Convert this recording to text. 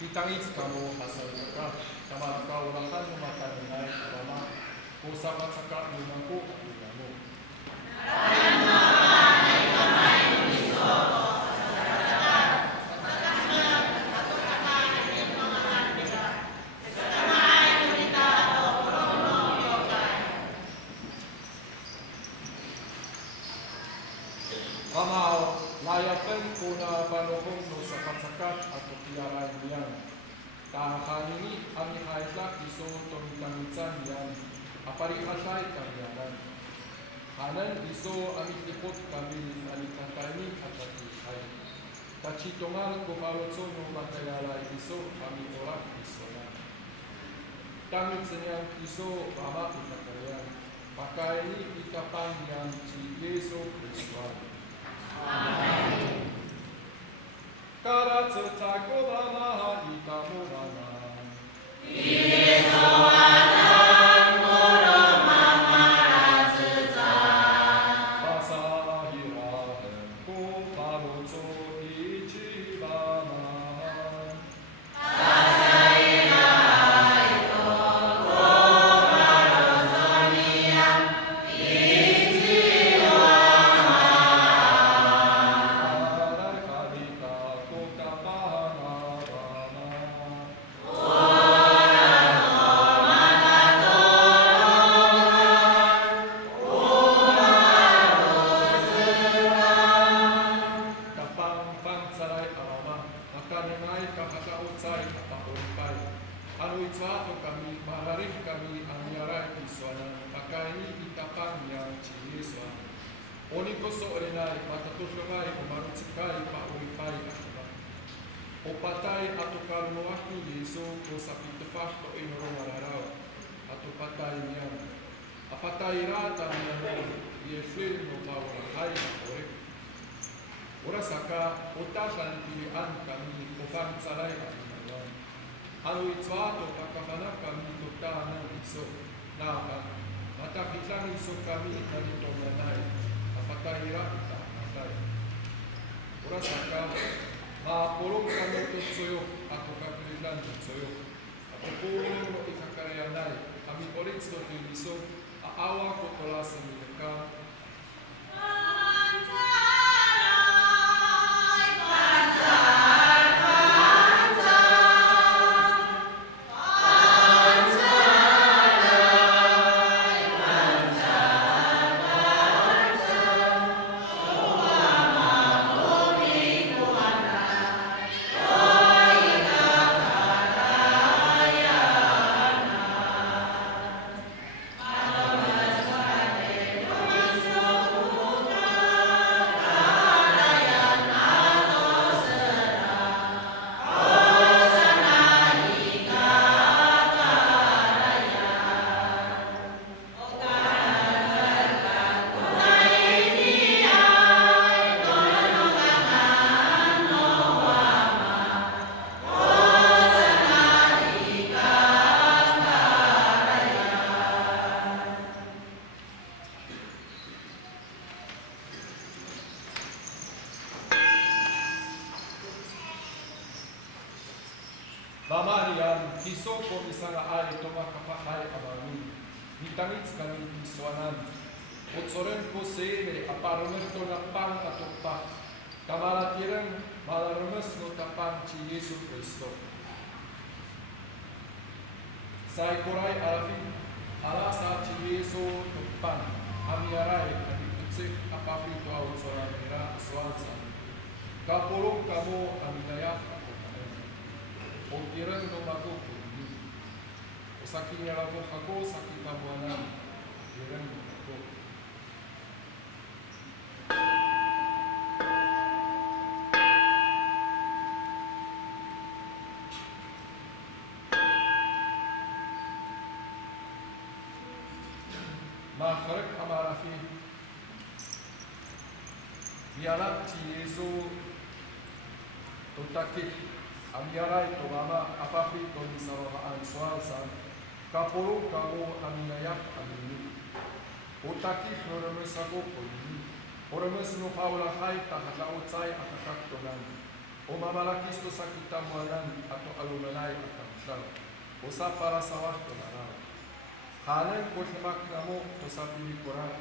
Itangis kamu asal dekat, kamar kau lahan mata dengai lama, kau sahabat sakak rumahku kamu. Kamau layakan kuna panuhong no sakat-sakat atau tiaran yang tahan ini kami haitlah iso tomitamitan yang apari hasai kalian hanan iso ami ikut kami alikatani atau hai tachitongal ko palotso no matayala iso kami orak iso na kami senyang iso bama ikatarian pakai ini ikapan yang ci Yesus Kristus. Amen. Karatsu tako bama itamu bama. Opatai atau kalau waktu Yesus ko sakit tepat ko inorong araraw atau patai niyan apatai rata niyan Yesus no mawahai ore ora saka utasan pilihan kami kufang sarai kami anu itwato pakapana kami tutana iso na mata kitang iso kami dari tonganay apatai rata apatai ora saka pulong kami tutsuyo, ako kapilan tutsuyo. Ako pulong mo ikakarayanay, kami ulit sa tuliso, aawa ko pala sa milika. Mamarian, kiso ko isang ay tumakapakay amami. Mitangits kami iswanan. Utsoren ko sele aparumerto na pang atupak. Kamalatiran malarumas no tapang ci Yesu Kristo. Say kuray arafi alasa ci Yesu tupang. Amiaray kadikutsik apapito au utsoran nira aswansa. Kapulong kamo aminayak. O kirang no mago kundi. O saking yalako ako saking kabuanan. Kirang no mago. Maharap amarafi. Biarlah ci Yesu tutakik. Amiaray to mama apapi to misaraan swalsan kapulong kamu aminayak amini utaki floremes ako ko ini floremes no paulahay takatautsay akakaktonan O mamalakis to sakita muanan ato alunanay akamsal. O sa para sa wakto na raw. Hanan po siya makramo o sa pinikurat